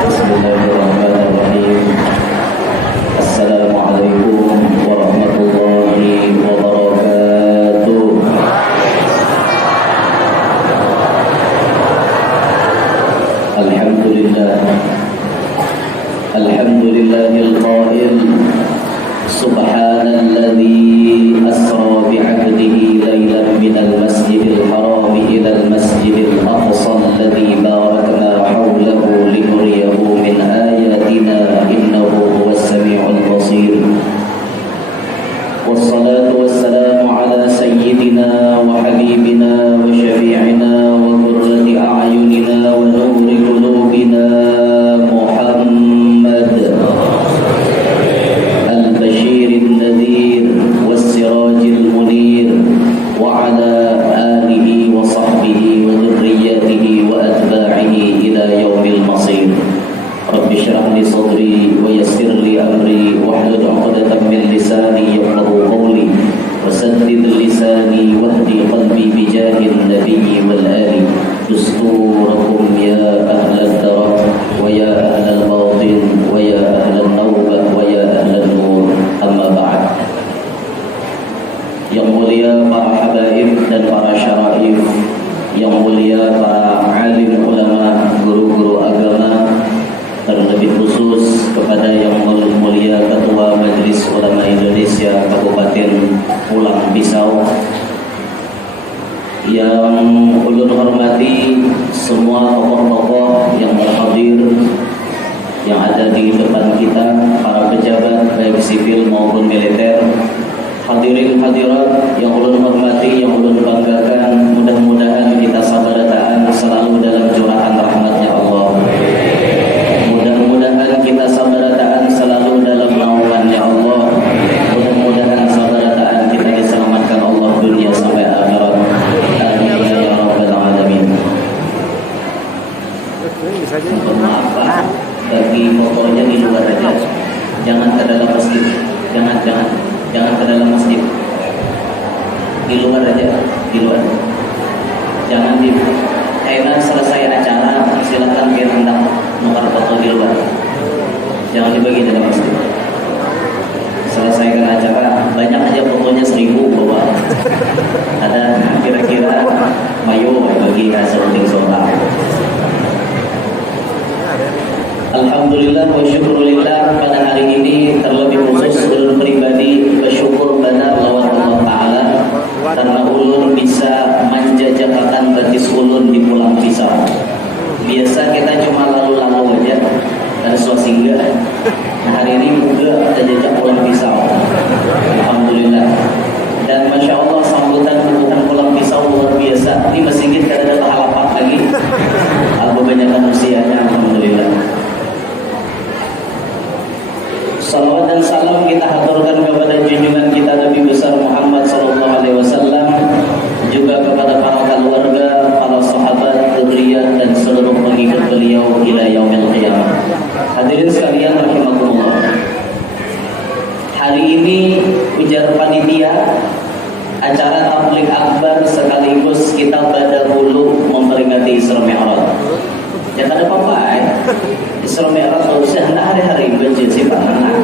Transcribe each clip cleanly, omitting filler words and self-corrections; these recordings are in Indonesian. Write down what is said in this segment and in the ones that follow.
Bismillahirrahmanirrahim. Assalamualaikum warahmatullahi wabarakatuh. Alhamdulillah. Alhamdulillahil qail. Subhanalladzi asra bi'abdihi lailan minal masjidil haram ilal masjidil aqsa alladzi barakna hawlahu linuriyahu min ayatina innahu huwas samiul basir. Wassalatu wassalamu ala sayyidina wa habibina wa syafi'ina wa qurrati a'yunina wa nuri qulubina Muhammad al-Bashir al-Nadhir was-Sirajil Munir wa ala alihi wa sahbihi wa dhurriyyatihi wa atba'ihi ila yaumil masir. Rabbi shrah li sadri wa yassir li amri wahlul 'uqdatam min lisani yafqahu qawli wasaddid lisani wahdi qalbi bijahil nabiyyi wal ali. Dusturakum ya ahlal darah wa ya ahlal batin wa ya ahlal nawbah wa ya ahlal nur. Amma ba'd. Yang mulia para habaib dan para syaraif, yang mulia para alim ulama, guru-guru agama, terlebih khusus kepada yang mulia Ketua Majelis Ulama Indonesia Kabupaten Pulang Pisau, yang ulun hormati semua tokoh-tokoh yang berhadir, yang ada di depan kita, para pejabat baik sipil maupun militer, hadirin hadirat yang ulun hormati, yang ulun banggakan. Mudah-mudahan kita sabaratan selalu dalam curahan rahmatnya Allah. Mudah-mudahan kita sabaratan selalu dalam naungannya Allah. Mudah-mudahan sabaratan kita diselamatkan Allah dunia sampai akhirat. Amin ya rabbal alamin. Maaf Pak, bagi fotonya di luar aja. Jangan ke dalam masjid. Jangan ke dalam masjid. Di luar aja, di luar. Jangan di selesai acara silakan biar hendak nomor foto di luar. Jangan dibagi dalam masjid. Selesaikan acara, banyak aja fotonya 1000 bawa. Ada kira-kira mayo bagi hasil soal. Alhamdulillah wa syukurillah, pada hari ini terlebih khusus ulun pribadi bersyukur benar lawan Allah Ta'ala karena ulun bisa menjajakan batis ulun di Pulang Pisau. Biasa kita cuma lalu-lalu aja dan swasingga. Nah, hari ini juga terjajak Pulang Pisau. Alhamdulillah. Dan Masya Allah sambutan Pulang Pisau luar biasa. Ini masih kita ada halapak lagi. Kebanyakan usianya, Alhamdulillah. Salawat dan salam kita haturkan kepada junjungan kita Nabi besar Muhammad sallallahu alaihi wasallam, juga kepada para keluarga, para sahabat, dzurriyyah dan seluruh pengikut beliau ila yaumil qiyamah. Hadirin sekalian rahimakumullah. Hari ini ujar panitia acara tabligh akbar sekaligus kita badahulu memperingati Isra Mi'raj. Ya tak ada apa-apa Isra Mi'raj harusnya hendak hari-hari baca sih Pak Menang.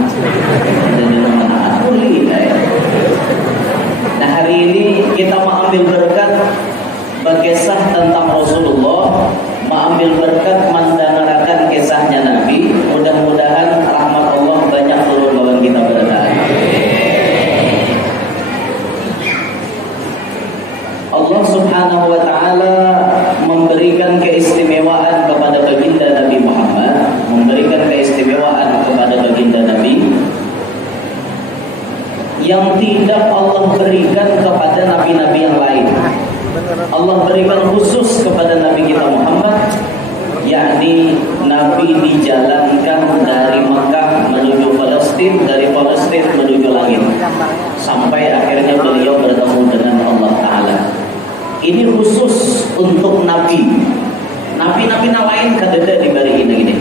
Nah, hari ini kita mengambil berkat berkisah tentang Rasulullah, mengambil berkat mendengarkan kisahnya Nabi. Mudah-mudahan rahmat Allah banyak turun lawan kita berdaya. Allah Subhanahu wa Ta'ala memberikan keistimewaan kepada baginda Nabi Muhammad, memberikan keistimewaan kepada baginda Nabi yang tidak Allah berikan kepada nabi-nabi yang lain. Allah berikan khusus kepada Nabi kita Muhammad, yakni Nabi dijalankan dari Mekah menuju Palestina, dari Palestina menuju langit, sampai akhirnya beliau bertemu dengan Allah Ta'ala. Ini khusus untuk Nabi. Nabi-nabi lain kadada di bari ini.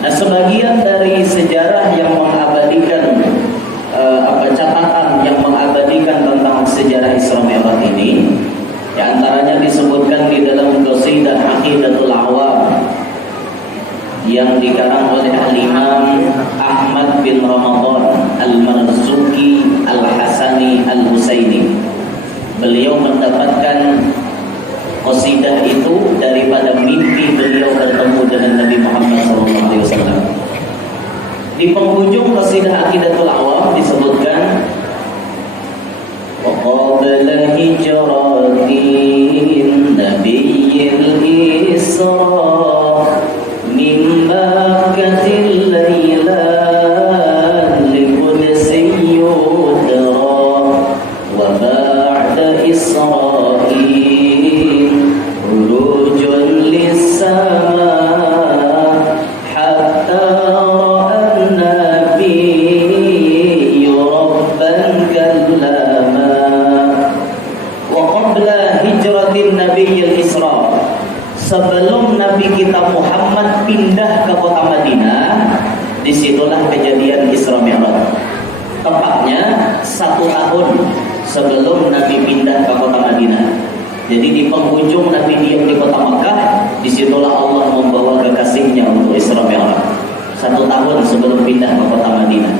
Nah, sebagian dari sejarah yang mengabadikan catatan yang mengabadikan tentang sejarah Isra Mi'raj ini, di antaranya disebutkan di dalam Qasidah Aqidatul Awam yang dikarang oleh Imam Ahmad bin Ramadan Al-Marzuki Al-Hasani Al-Husaini. Beliau mendapatkan qasidah itu daripada mimpi beliau bertemu dengan Nabi Muhammad SAW. Di penghujung qasidah Aqidatul Awam disebutkan وَقَبْلَ هِجْرَةِ النَّبِيِّ الْإِسْرَاءِ مِنْ مَكَّةِ اللَّيْلَى لِقُدْسٍ يُدْرَى وَبَعْدَ إِسْرَائِيلَ عُرُوجٌ لِلسَّمَاءِ حَتَّى رَأَى النَّبِيُّ رَبًّا كَلَّمًا وَقَبْلَ هِجْرَةِ النَّبِيِّ الْإِسْرَاءِ. Sebelum Nabi kita Muhammad pindah ke kota Madinah, disitulah kejadian Isra Mi'raj. Tepatnya 1 tahun sebelum Nabi pindah ke kota Madinah. Jadi di penghujung Nabi diam di kota Makkah, disitulah Allah membawa kekasihnya untuk Isra Mi'raj. 1 tahun sebelum pindah ke kota Madinah.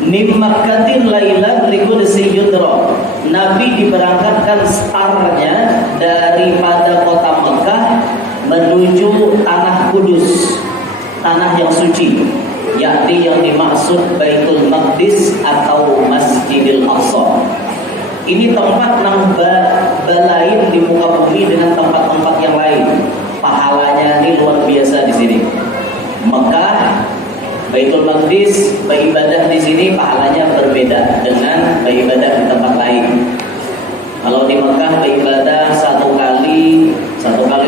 Min Makkatin lailan liqudsi yudra. Nabi diberangkatkan startnya daripada kota Mekah menuju tanah Kudus, tanah yang suci, yakni yang dimaksud Baitul Maqdis atau Masjidil Aqsa. Ini tempat nang lain di muka bumi dengan tempat-tempat yang lain. Pahalanya ini luar biasa di sini. Mekah, Baitul Maqdis, beribadah di sini pahalanya berbeda dengan beribadah di tempat lain. Kalau di Mekah beribadah satu kali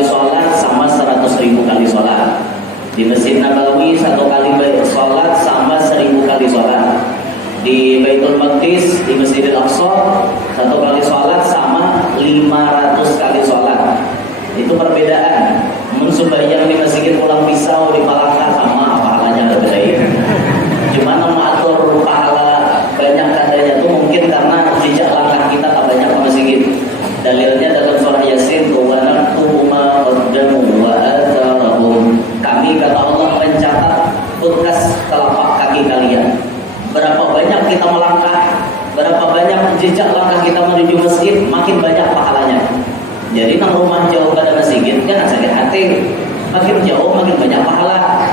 sholat sama 100.000 kali sholat. Di Masjid Nabawi 1 kali sholat sama 1000 kali sholat. Di Baitul Maqdis, di Masjidil Aqsa 1 kali sholat sama 500 kali sholat. Itu perbedaan. Sembahyang di Masjid Pulang Pisau di Malaka sama pahalanya berbeda. Cuma nama atur pahala banyak katanya itu mungkin karena jejak langkah kita tak banyak ke masjid. Dalilnya dalam surah Yasin, wa naktubu ma qaddamu wa atharahum. Kami kata Allah mencatat bekas telapak kaki kalian. Berapa banyak kita melangkah, berapa banyak jejak langkah kita menuju masjid, makin banyak pahalanya. Jadi nang rumah jauh pada masjid kan sakit hati. Makin jauh makin banyak pahala.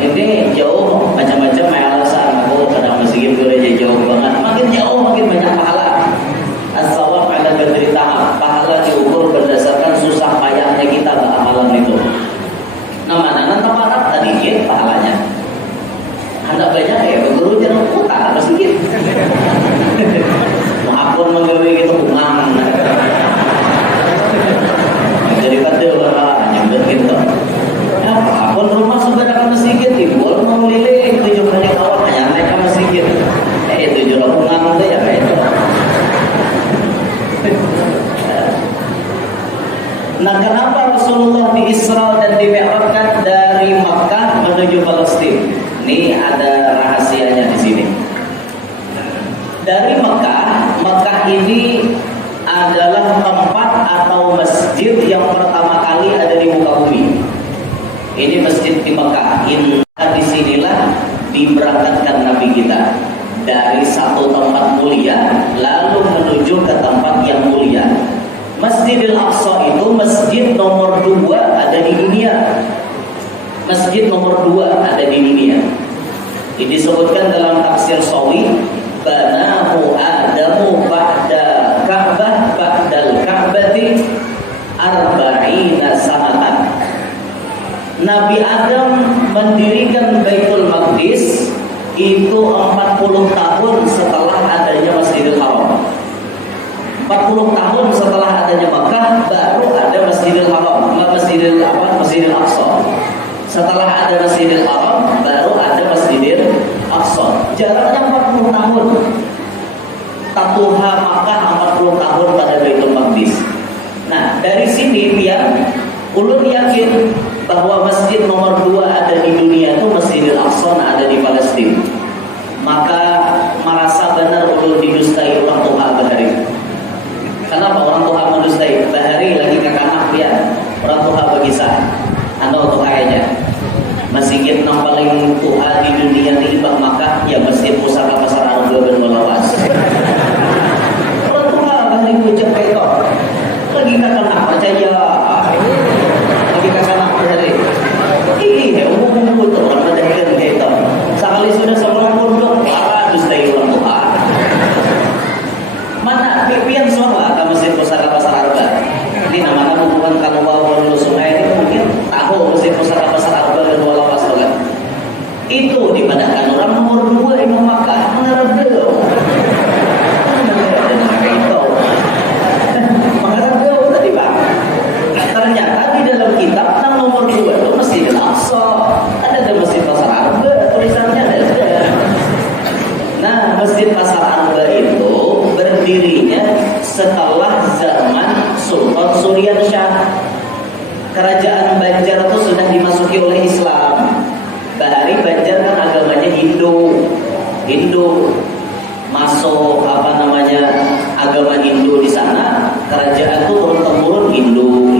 Ini jauh macam-macam alasan aku pada masjid gue jauh banget. Makin jauh makin banyak pahala. As-sawab ala qadri ta'ab. Pahala diukur berdasarkan susah payahnya kita amalan itu. Nah, mana tempat tadi ya pahalanya. Ada banyak ya guru jangan putar masjid. Maafun menggawe gitu bungang. Jadi kata orang nyambut gitu. Ya, apapun rumah sudah ada masjid, ibu mau liling 7 kali awal hanya naik ke masjid. Itu juga bungang tuh ya kayak itu. Nah, kenapa Rasulullah di Isra dan di Mi'rajkan dari Makkah menuju Palestina? Ini ada rahasianya di sini. Dari Makkah ini adalah tempat atau masjid yang pertama kali ada di muka bumi. Ini masjid di Mekah. Di sinilah diberangkatkan Nabi kita dari satu tempat mulia lalu menuju ke tempat yang mulia. Masjidil Aqsa itu masjid nomor 2 ada di dunia. Masjid nomor 2 ada di dunia. Ini disebutkan dalam tafsir Sawi, banahu Adamu ba'da Ka'bah ba'dal Ka'bati arba'ina sanatan. Nabi Adam mendirikan Baitul Maqdis itu 40 tahun setelah adanya Masjidil Haram. 40 tahun setelah adanya Makkah baru ada Masjidil Haram, Masjidil Aqsa. Setelah ada Masjidil Haram baru ada Masjidil Aqsa. Jaraknya 40 tahun. Tatuha Makkah 40 tahun pada Baitul Maqdis. Nah, dari sini biar ulun yakin bahwa masjid nomor 2 ada di dunia itu Masjidil Aqsa ada di Palestina. Maka merasa benar ulun didustai orang tua bahari. Kenapa orang tua mendustai? Bahari lagi ke kanak dia. Orang tua berkisah. Ano tuh kayaknya masjid yang paling tua di dunia di Ibak Makkah ya Masjid Pusaka Pasar Arga dan Walawas. Orang tua kali ucap itu lagi kakak nak percaya, lagi kakak nak percaya. Iya, umum itu orang berdekatan gitu. Sekali sudah seorang pondok, harus dari orang tua. Mana pipian semua ke Masjid Pusaka Pasar Arga. Ini namanya bukan kalau bawa dulu sungai ini mungkin tahu Masjid Pusaka Pasar Arga dan Walawas kan. Itu dipadahkan orang nomor 2 Imam Makkah mengharap beliau. Mengharap beliau tadi Pak. Ternyata di dalam kitab yang nomor 2 itu Masjid Al-Aqsa. Ada Masjid Pasar Arga, tulisannya ada. Nah, Masjid Pasar Arga itu berdirinya setelah zaman Sultan Suryansyah. Kerajaan Banjar itu sudah dimasuki oleh Islam. Bahari Banjar kan agamanya Hindu masuk agama Hindu di sana. Kerajaan itu turun temurun Hindu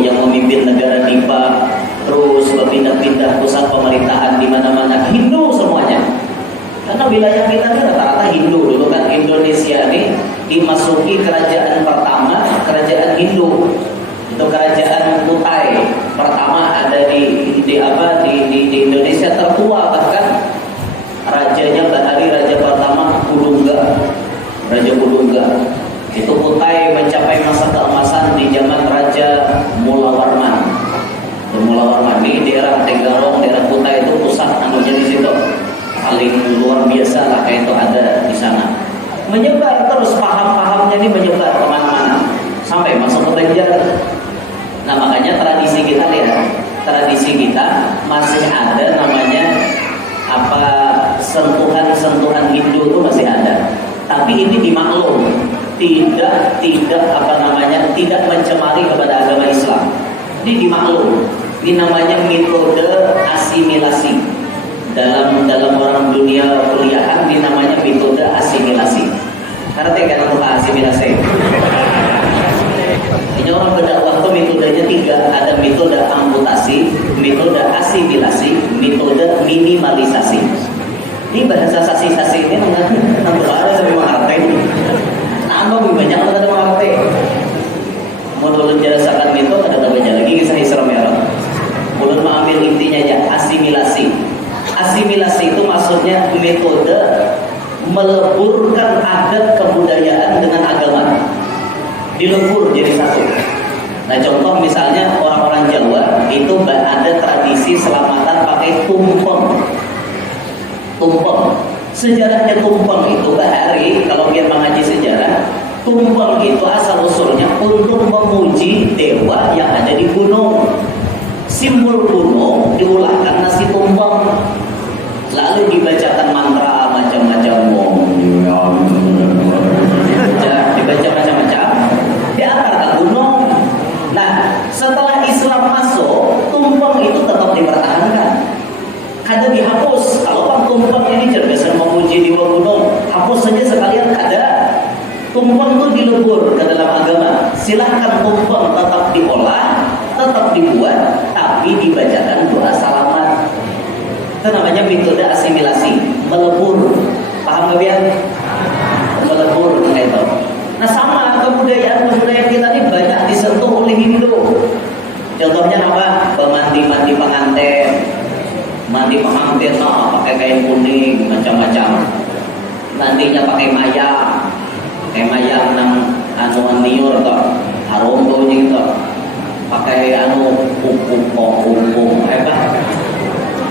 yang memimpin negara Dipa, terus berpindah-pindah pusat pemerintahan di mana-mana Hindu semuanya. Karena wilayah kita ini rata-rata Hindu dulu kan. Indonesia ini dimasuki kerajaan pertama kerajaan Hindu. Itu kerajaan Kutai pertama ada di Indonesia, tertua bahkan rajanya Bahari Raja pertama Raja Kudungga. Itu Kutai mencapai masa keemasan di zaman Raja Mulawarman. Ini daerah Tenggarong, daerah Kutai itu pusat anunya di situ. Paling luar biasa lah kayak itu ada di sana. Menyebar terus paham-pahamnya ini menyebar kemana-mana sampai masuk ke Banjar. Nah makanya tradisi kita masih ada namanya sentuhan Hindu itu masih ada. Tapi ini dimaklum tidak mencemari kepada agama Islam. Ini dimaklum. Ini namanya metode asimilasi. Dalam orang dunia kuliahan ini namanya metode asimilasi. Karena tidak ada asimilasi. Ini orang berdakwah itu metodenya 3. Ada metode amputasi, metode asimilasi, metode minimalisasi. Ini bahasa sasi-sasi ini nanti ada sampai mengartai. Nah, lebih banyak ada mengartai. Modul jelasakan metode ada banyak lagi kisah Isra Mi'raj. Ulun mengambil intinya ya asimilasi. Asimilasi itu maksudnya metode meleburkan adat kebudayaan dengan agama. Dilebur jadi satu. Nah contoh misalnya orang-orang Jawa itu ada tradisi selamatan pakai tumpeng. Sejarahnya tumpeng itu Bahari, kalau biar mengaji sejarah, tumpeng itu asal usulnya untuk memuji dewa yang ada di gunung. Simbol gunung diulahkan nasi tumpeng, lalu dibacakan mantra macam-macam, dibaca macam-macam di atas gunung. Nah, setelah Islam masuk, tumpeng itu tetap dipertahankan. Kada dihapus. Kalau bang tumpeng ini biasa memuji dewa gunung, hapus saja sekalian kada. Tumpeng itu dilebur ke dalam agama. Silahkan tumpeng tetap diolah, tetap dibuat, tapi dibacakan doa salaman. Itu namanya metode asimilasi, melebur. Paham gak biar? Melebur kayak itu. Nah sama kebudayaan kita ini banyak disentuh oleh Hindu. Contohnya apa? Mandi pengantin, pakai kain kuning macam-macam. Nantinya pakai maya nang niur toh, harum baunya gitu. Pakai upung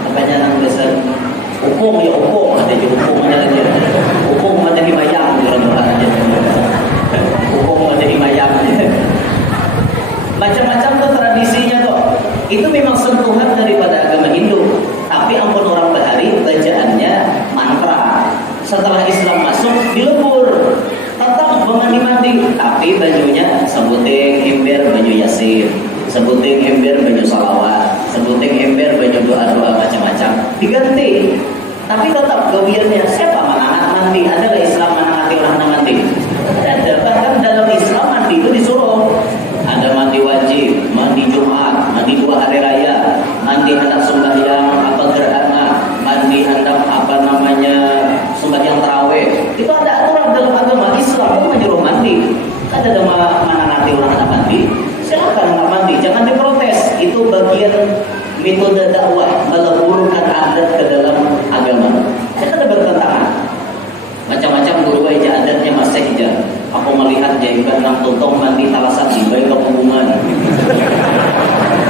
apanya nang biasa upung ada di upung ada di mayang aja. Upung ada di mayang. Macam-macam tuh tradisinya kok. Itu memang sentuhan daripada agama Hindu. Tapi ampun orang Bahari bacaannya mantra. Setelah Islam masuk dilebur. Tetap mandi, tapi bajunya sebuting ember baju Yasin, sebuting ember baju salawat, sebuting ember baju doa-doa macam-macam. Diganti. Tapi tetap gawiannya siapa manangat mandi? Ada nggak Islam manangati orang mandi? Ada. Bahkan dalam Islam mandi itu disuruh. Ada mandi wajib, mandi Jumat, mandi 2 hari raya. jangan diprotes. Itu bagian metode dakwah, meleburkan adat ke dalam agama. Kita ada bertentangan. Macam-macam guru aja adatnya masih aja. Aku melihat jaiban nang tuntong mandi talasan di baik kehubungan.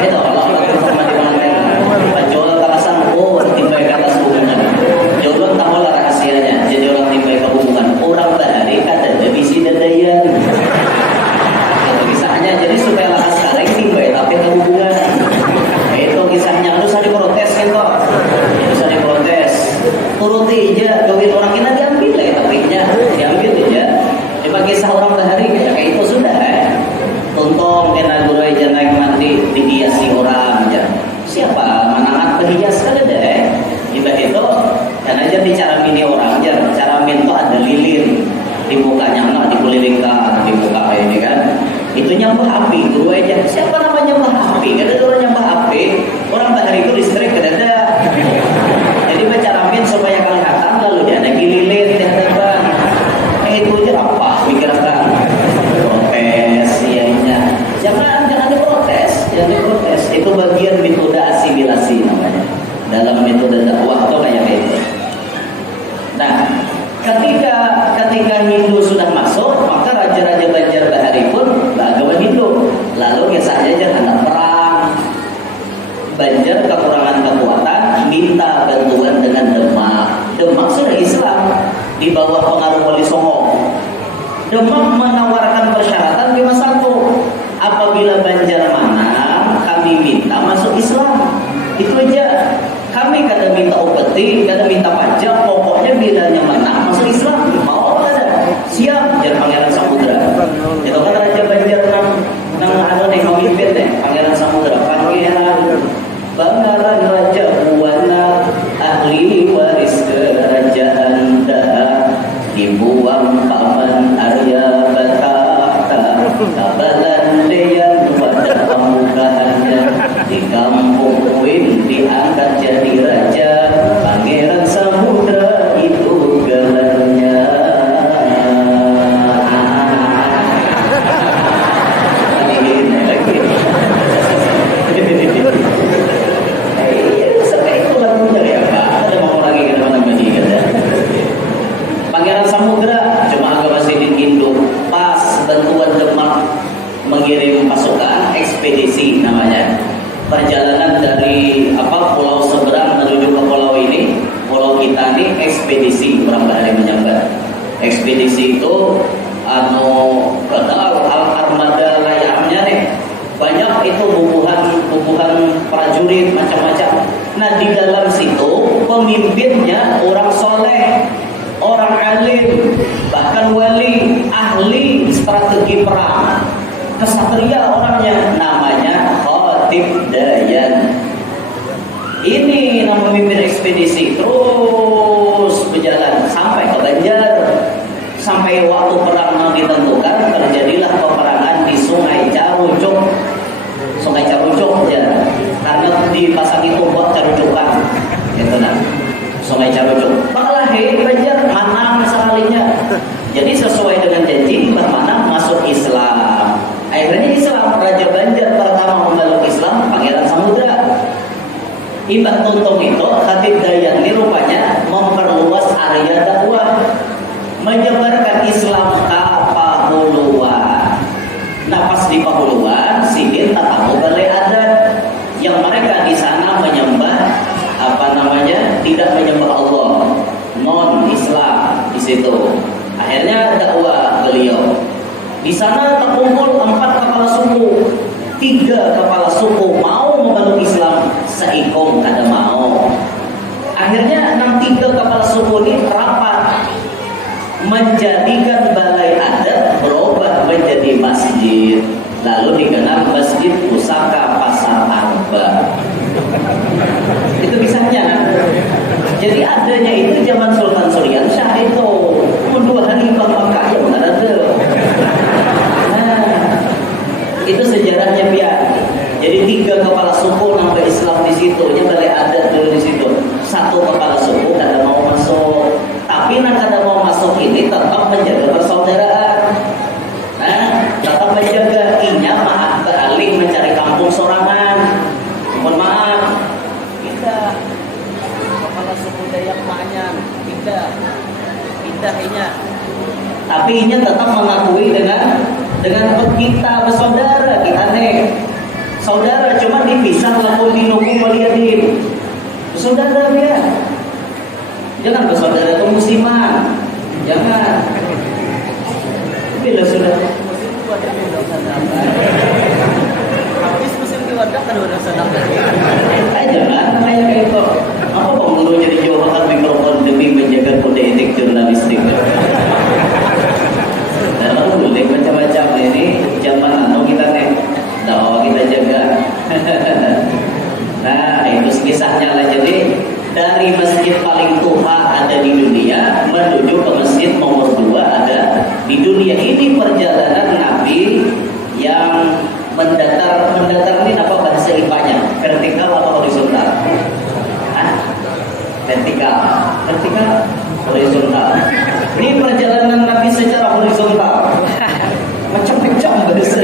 Itu kalau tuntong mandi manten. Penjual talasan timbai ke atas hubungan. Jodoh tahu lah rahasianya. Jadi orang timbai ke hubungan. Orang bahari kata devisi dadayan. Itu kisahnya. Jadi supaya lakas sekarang timbai tapi ke hubungan. Itu kisahnya. Harus ada protes kan kok. Harus ada protes. Turuti aja. Gawin orang kita diambil lah tapi-nya. Diambil aja. Cuma kisah orang bahari kayak itu sudah. Tuntong kena guru aja naik mandi dihiasi orang aja. Siapa manangat berhias kan ada Kita itu kan aja bicara mini orang aja. Cara min itu ada lilin di mukanya nggak dikelilingkan di muka ini kan. Itu nyambah api guru aja. Siapa namanya nyambah api? Kan ada orang nyambah api. Orang bahari itu listrik kan ada. Jadi bicara min supaya kelihatan lalu dia ada lilin dia ada. Itu aja apa pikirkan protes ianya. Jangan diprotes, jangan diprotes. Itu bagian metode asimilasi namanya. Dalam metode dakwah itu kayak gitu. Nah, ketika Hindu sudah masuk, maka raja-raja Banjar Bahari pun beragama Hindu. Lalu kisah saja hendak perang. Banjar kekurangan kekuatan, minta bantuan dengan Demak. Demak sudah Islam di bawah pengaruh Wali Songo. Demak menawarkan persyaratan 51. Apabila Banjar menang, kami minta masuk Islam. Itu aja. Kami kadang minta upeti, kadang minta pajak. Pokoknya bilanya menang masuk Islam. Mau apa ada? Siap. Jar Pangeran Samudra. Itu kan Raja Banjar nang ada nih pemimpin deh. Pangeran Samudra. Pangeran Bangaran Raja Buwana, ahli waris kerajaan dah, dibuang paman Arya Batata, kabalan deyan pada pembukaannya, di kampung Uin diangkat jadi raja, Pangeran Samudra itu gelarnya. Pangeran Samudra cuma agak masih di Indo. Pas bantuan Demak mengirim pasukan ekspedisi namanya. Perjalanan dari pulau seberang menuju ke pulau ini, pulau kita ini ekspedisi berapa hari menyambat. Ekspedisi itu kenal armada layarnya nih. Banyak itu bubuhan prajurit macam-macam. Nah di dalam situ pemimpinnya orang soleh, orang alim, bahkan wali, ahli strategi perang, kesatria orangnya, namanya Khatib Dayan. Ini nama pemimpin ekspedisi. Terus berjalan sampai ke Banjar. Sampai waktu perang yang ditentukan, terjadilah peperangan di Sungai Carucuk. Sungai Carucuk ya. Karena dipasangi tombak carucukan. Gitu nah. Sungai Carucuk. Malah Banjar menang sekalinya. Jadi sesuai dengan janji bermanang masuk Islam. Akhirnya Islam. Raja Banjar pertama memeluk Islam Pangeran Samudra. Imbah tuntung itu Khatib Dayan ini rupanya memperluas area dakwah, menyebarkan Islam ke Pahuluan. Nah pas di Pahuluan, Sidin tatamu balai adat yang mereka di sana menyembah tidak menyembah Allah, non Islam di situ. Akhirnya dakwah beliau. Di sana terkumpul 4 kepala suku, 3 kepala suku mau memeluk Islam, seikong kada mau. Akhirnya 3 kepala suku ini rapat menjadikan balai adat berubah menjadi masjid, lalu dikenal Masjid Pusaka Pasar Arba. Itu kisahnya. Jadi adanya itu zaman Sultan Suryansyah itu 2 hari Mekah ya benar ada. Nah, itu sejarahnya biar. Jadi 3 kepala suku nambah Islam di situ, nya balai adat dulu di situ. 1 kepala suku kada mau masuk, tapi kada mau masuk ini tetap menjaga persaudaraan. Nah, tetap menjaga inya maaf beralih mencari kampung ngomong sorangan. Mohon maaf. Kita kepala suku Dayak Manyan, tidak inya. Tapi inya tetap mengakui dengan kita bersaudara, kita nih saudara, cuma dipisah lalu dinuku melihatin saudara dia. Jangan bersaudara itu musiman, jangan. Bila sudah musim itu ada yang sadar. Habis musim itu ada kan udah sadar. Jangan kayak itu. Apa pengeluh jadi jawatan mikrofon demi menjaga kode etik jurnalistik. Lalu boleh macam-macam ini zaman anu kita nih. Nah, kita jaga. Nah, itu kisahnya lah. Jadi dari masjid paling tua ada di dunia menuju ke masjid nomor 2 ada di dunia. Ini perjalanan Nabi yang mendatar ini apa bahasa IPA-nya? Vertikal atau horizontal? Vertikal, horizontal. Ini perjalanan Nabi secara horizontal. Macam-macam bahasa.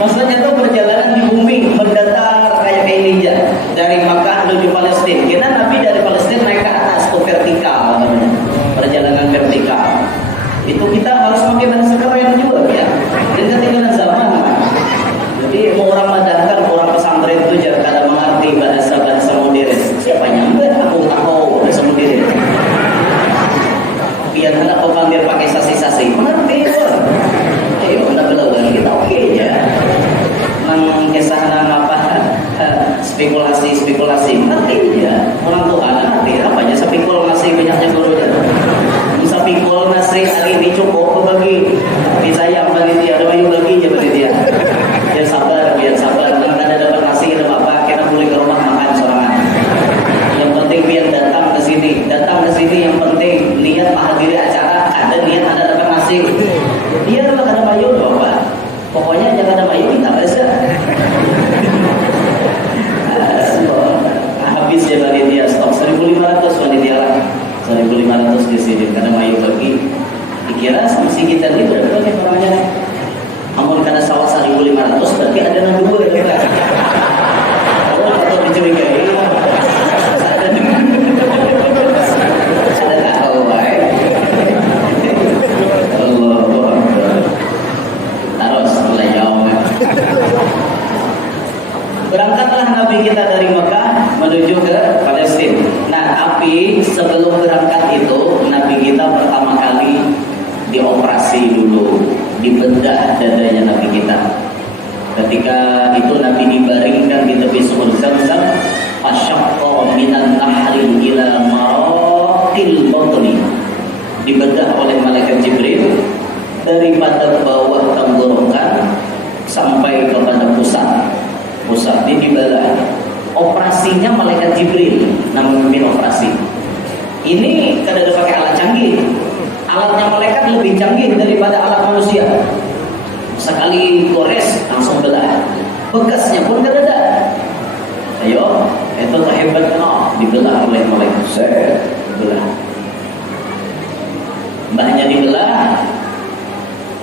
Maksudnya itu perjalanan di bumi mendatar kayak ini aja. Dari Makkah menuju Palestina. Kita Nabi dari Palestina naik ke atas tuh vertikal namanya. Perjalanan vertikal. Itu kita harus pakai bahasa keren juga ya. Dan ketinggalan zaman. Jadi mau orang madangkan, orang pesantren itu jangan kada mengerti bahasa modern. Siapa nyampe aku bahasa modern. Biar hendak kau panggil pakai sasi-sasi. Mengerti orang. Ayo hendak belajar kita oke aja. Nang kisah nang apa spekulasi ngerti ya. Orang tua ngerti apa aja spekulasi banyaknya gurunya. Bisa pikul nasi hari ini cukup bagi disayang bagi dia ada mayu lagi aja bagi dia. Biar sabar nang ada dapat nasi ada apa kita boleh ke rumah makan sorangan. Yang penting biar datang ke sini yang penting niat menghadiri acara, ada niat ada dapat nasi. Biar lo ada mayu Bapak. Pokoknya jangan ada mayu minta aja. Habis ya panitia stok 1.500 panitia lah. 1.500 di sini karena mayu bagi. Dikira samsi kita ini berapa nih orangnya? Amun karena sawah 1.500 berarti ada 62 ya kan? Oh atau dicurigai? Ada tahu baik. Allah. Terus mulai jauh. Berangkatlah Nabi kita dari Mekah menuju ke Palestina. Nah, tapi sebelum berangkat itu Nabi kita pertama kali dioperasi dulu, dibedah dadanya Nabi kita. Ketika itu Nabi dibaringkan di tepi sumur Zamzam, fasyaqqa minan nahri ila maraqil batni. Dibedah oleh malaikat Jibril daripada bawah tenggorokan sampai kepada pusat ini dibelah. Operasinya malaikat Jibril yang memimpin operasi. Ini kada ada pakai alat canggih. Alatnya malaikat lebih canggih daripada alat manusia. Sekali gores langsung belah. Bekasnya pun kada ada. Ayo, itu terhebat no, dibelah oleh malaikat. Saya belah. Mbahnya dibelah,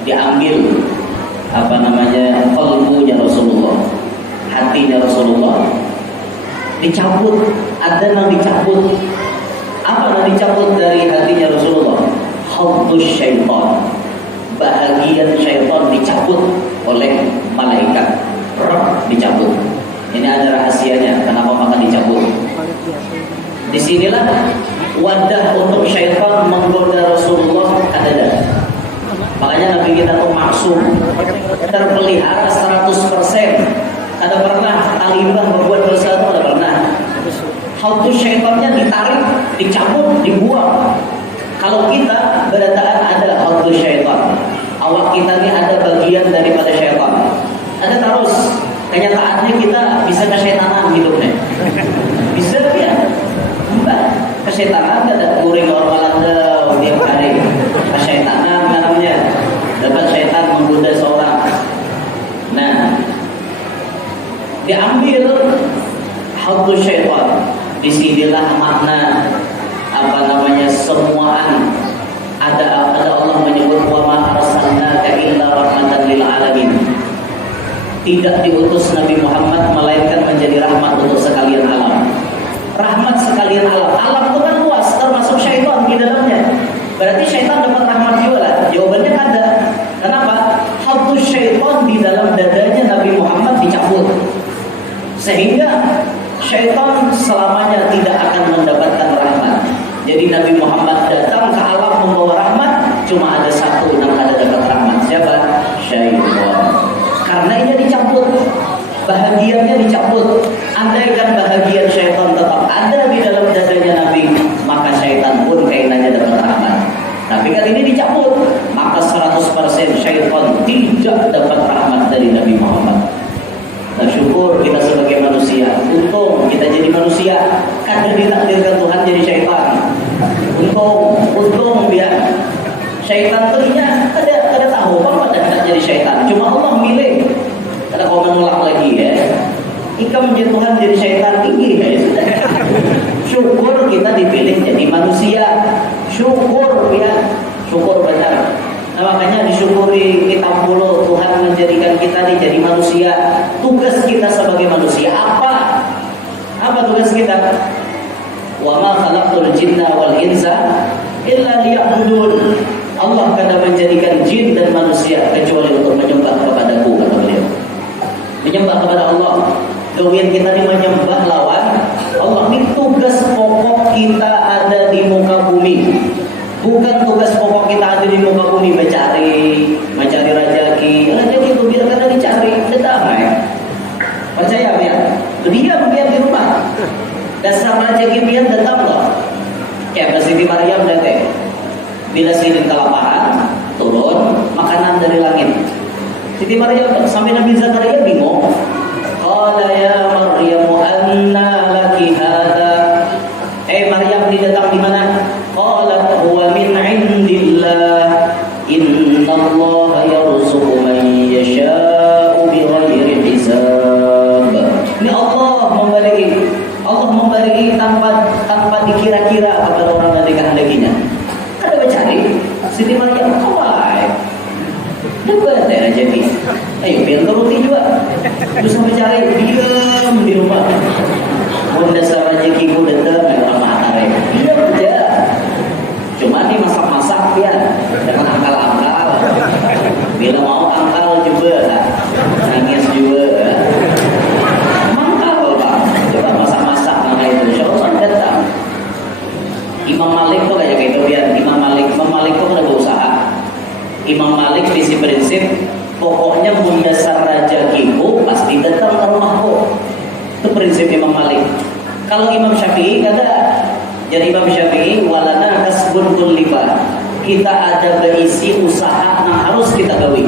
diambil qalbunya Rasulullah, hatinya Rasulullah dicabut. Ada yang dicabut. Apa yang dicabut dari hatinya Rasulullah? Haddus syaitan, bahagian syaitan dicabut oleh malaikat. Dicabut. Ini ada rahasianya kenapa maka dicabut. Disinilah wadah untuk syaitan menggoda Rasulullah ada. Makanya Nabi kita tuh maksum, terpelihara 100%. Ada pernah talibah membuat dosa itu ada pernah. Haddus syaitannya ditarik, dicabut, dibuang. Kalau kita berataan ada haddus syaitan. Awak kita ini ada bagian daripada syaitan. Ada terus. Kenyataannya kita bisa kesyaitanan hidupnya. Bisa ya. Mbak, kesyaitanan ada kuring orang Walanda tiap hari. Kesyaitanan namanya. Dapat syaitan menggoda seorang. Nah, diambil haddus syaitan. Disinilah makna semuaan. Ada Allah menyebut wa ma arsalnaka illa rahmatan lil alamin. tidak diutus Nabi Muhammad melainkan menjadi rahmat untuk sekalian alam. Rahmat sekalian alam. Alam itu kan luas, termasuk syaitan di dalamnya. Berarti syaitan dapat rahmat juga lah. Jawabannya ada. Kenapa? Hadus syaitan di dalam dadanya Nabi Muhammad dicabut. Sehingga syaitan selamanya tidak akan mendapatkan rahmat. Jadi Nabi Muhammad datang ke alam membawa rahmat, cuma ada satu yang ada dapat rahmat. Siapa? Syaitan. Karena ini dicabut, bahagiannya dicabut. Andaikan bahagian syaitan tetap ada di dalam dadanya Nabi, maka syaitan pun kainannya dapat rahmat. Tapi kali ini dicabut, maka 100% syaitan tidak dapat rahmat dari Nabi Muhammad. Nah, syukur kita sebagai manusia. Untung kita jadi manusia, kadang ditakdirkan Tuhan jadi syaitan. Untung biar syaitan tuhnya ada tahu apa pada jadi syaitan. Cuma Allah milih. Karena kau menolak lagi ya. Jika menjadi Tuhan jadi syaitan tinggi ya sudah. Syukur kita dipilih jadi manusia. Syukur ya. Syukur benar. Nah, makanya disyukuri kita puluh Tuhan menjadikan kita jadi manusia. Tugas kita sebagai manusia apa? Apa tugas kita? Wa ma khalaqtul jinna wal insa illa liya'budun. Allah kada menjadikan jin dan manusia kecuali untuk menyembah kepadaku, kata beliau. Menyembah kepada Allah. Kemudian kita menyembah lawan Allah. Ini tugas pokok kita ada di muka bumi. Bukan tugas pokok kita ada di muka bumi mencari rezeki. Rezeki itu biar kada dicari, damai. Percaya biar. Diam biar di rumah. Dasar rezeki biar datang loh. Kayak Siti Maryam datang. Bila sirin kelaparan, turun makanan dari langit. Siti Maryam sampai Nabi Zakaria bingung. Qala ya Maryam anna laki hadha. Maryam didatang di mana? Qalat huwa min indillah. Inna Allah yarzuqu man yasha'u bighairi hisab. Ini Allah memberi tanpa dikira-kira kepada orang yang dikehendakinya. Ada bercari Siti Maryam kawai. Dapat rezeki. Ayo biar turuti juga. Terus mencari diam di rumah. Mun dasar rezeki ku datang orang matare. Diam aja. Cuma nih masak-masak ya, jangan angkal-angkal. Bila mau angkal juga, nangis juga. Mangkal Pak. Coba masak-masak nama itu. Insyaallah datang. Imam Malik tuh kayak gitu biar Imam Malik tuh ada berusaha. Imam Malik visi prinsip pokoknya mendasar rezekiku pasti datang ke rumahku. Itu prinsip Imam Malik. Kalau Imam Syafi'i kata jadi Imam Syafi'i walana kasbun kullifa. Kita ada berisi usaha yang harus kita gawi.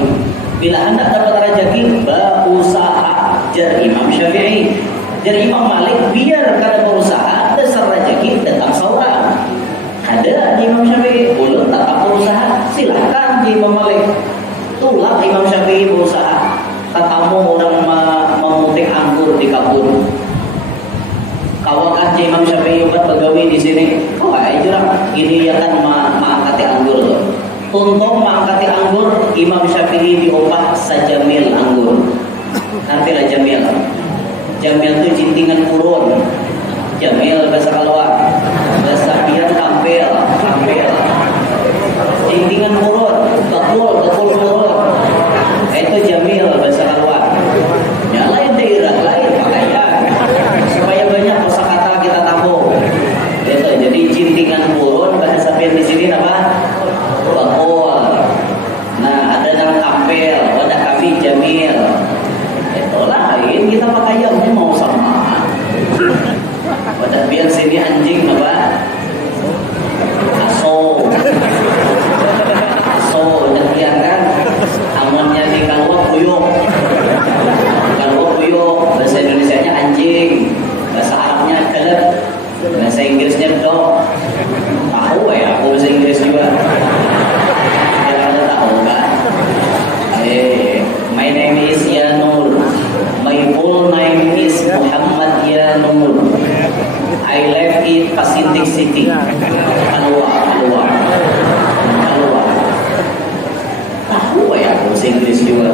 Bila hendak dapat rezeki berusaha. Jadi Imam Syafi'i. Jadi Imam Malik biar kada berusaha dasar rezeki datang seorang. Ada di Imam Syafi'i belum tak berusaha silahkan di Imam Malik. Itulah Imam Syafi'i berusaha. Katamu orang memutik anggur di kabur. Kawakah Imam Syafi'i buat pegawai di sini? Oh, jurang. Ini ya kan mangkati anggur tuh. Untuk mangkati anggur, Imam Syafi'i diupah sajamil anggur. Nantilah jamil. Jamil itu jintingan kurun. Jamil bahasa Kalwa. Bahasa Bian kampel. Jintingan kurun, tekul kurun. Itu jamil bahasa Kalwa. Ya lain daerah lain pakaian. Supaya banyak kosakata kita tahu. Gitu. Jadi jintingan kurun bahasa Bian di sini apa? Tekul. Nah, ada yang kampel, ada kami jamil. Itulah lain kita pakaiannya mau sama. Pada biar sini anjing apa? Aso, udah kelihatan. Amannya di Kalwa puyuh. Bahasa Indonesianya anjing, bahasa Arabnya kelep, bahasa Inggrisnya dog. Tahu ya, aku bahasa Inggris juga. Yang ada tahu kan? My name is Yanur. My full name is Muhammad Yanur. I live in Pacific City. Kalwa. Tahu ya bahasa Inggris juga.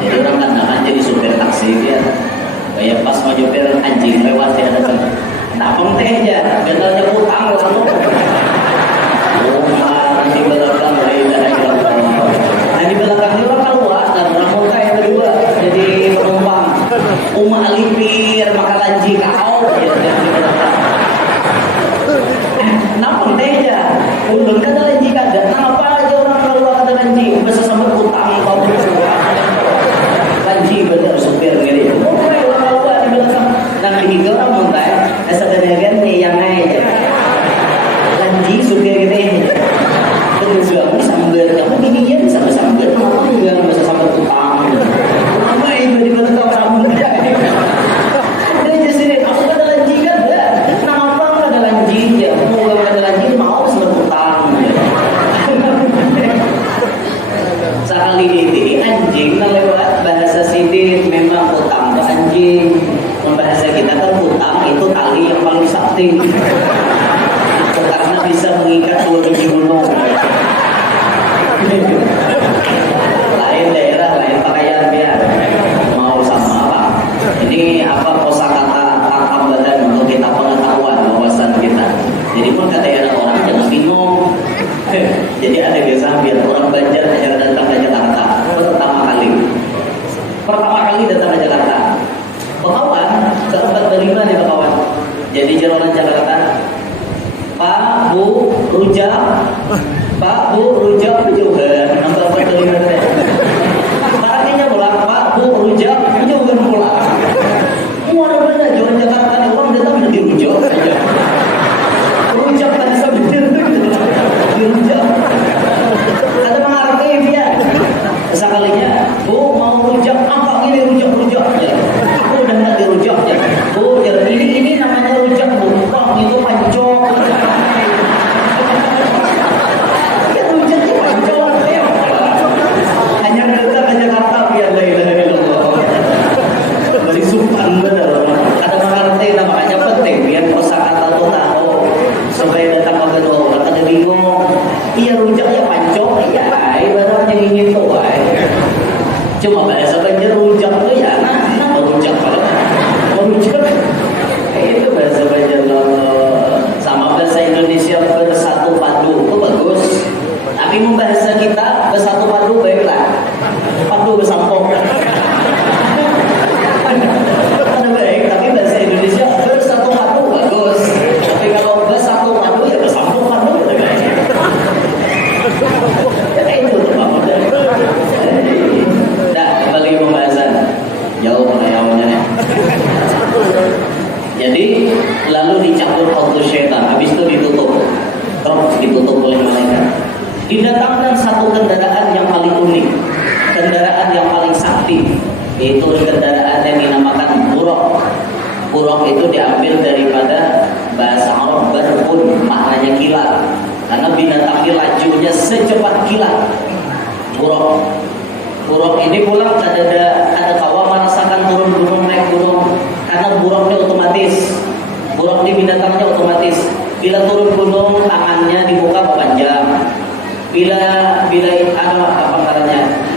Jadi orang kan jadi supir taksi dia. Kayak pas mau nyupir anjing lewat dia datang. Napong teh aja, benarnya utang lalu. Di belakang di belakang ini orang keluar dan orang muka yang kedua jadi penumpang alipir maka lanji kau nampang teja ulun kada lanji kada kenapa aja orang keluar kada lanji bisa sampai utang kau lanji bener supir gini orang keluar di belakang dan ini orang muka asa kadang-kadang yang aja lanji supir gini terus kamu sambil kamu ginian sambil kenapa enggak bisa sambil utang apa itu di belakang kamu dia jadi sini aku ada lanji kan kenapa nggak ada lanji ya mau nggak ada lanji mau sambil utang sekali ini anjing lewat bahasa sini memang utang anjing bahasa kita kan utang itu tali yang paling sakti karena bisa mengikat dua biji gunung. Lain daerah, lain pakaian biar mau sama apa. Ini apa kosakata tangkap badan untuk kita pengetahuan wawasan kita. Jadi pun kata orang jangan bingung. Jadi ada biasa biar orang Banjar yang datang ke Jakarta pertama kali datang ke Jakarta. Bekawan, keempat berlima di Bekawan. Jadi jalan Jakarta. Pak, Bu, rujak. Pak, Bu, rujak juga. Nomor 45 teh. Barangnya pulang, Pak, Bu, rujak juga pulang. Mau ada mana jualan Jakarta nih orang datang di rujak aja. Rujak tadi sampai di rujak. Ada mengarti dia. Sekalinya, Bu, mau rujak apa ini rujak ya. Aku udah nggak di rujak ya. Bu, ya ini namanya rujak Bu. Bang, itu pancok. Cuma bahasa Banjar rujak tuh ya, nama rujak kalau rujak itu bahasa Banjar sama bahasa Indonesia bersatu padu itu bagus. Tapi membahasa kita bersatu padu baiklah, padu bersampok. Ada baik, tapi bahasa Indonesia bersatu padu bagus. Tapi kalau bersatu padu ya bersampok padu gitu kan. Ya itu tuh Pak. Kembali pembahasan jauh menayawnya. Jadi lalu dicampur auto syaitan, habis itu ditutup oleh malaikat. Didatangkan satu kendaraan yang paling unik, kendaraan yang paling sakti, yaitu kendaraan yang dinamakan buraq. Buraq itu diambil daripada bahasa Arab barqun, maknanya kilat, karena binatangnya lajunya secepat kilat. Buraq ini pulang ada kawan merasakan turun gunung naik gunung karena buraqnya otomatis. Buraq ini binatangnya otomatis. Bila turun gunung tangannya dibuka panjang. Bila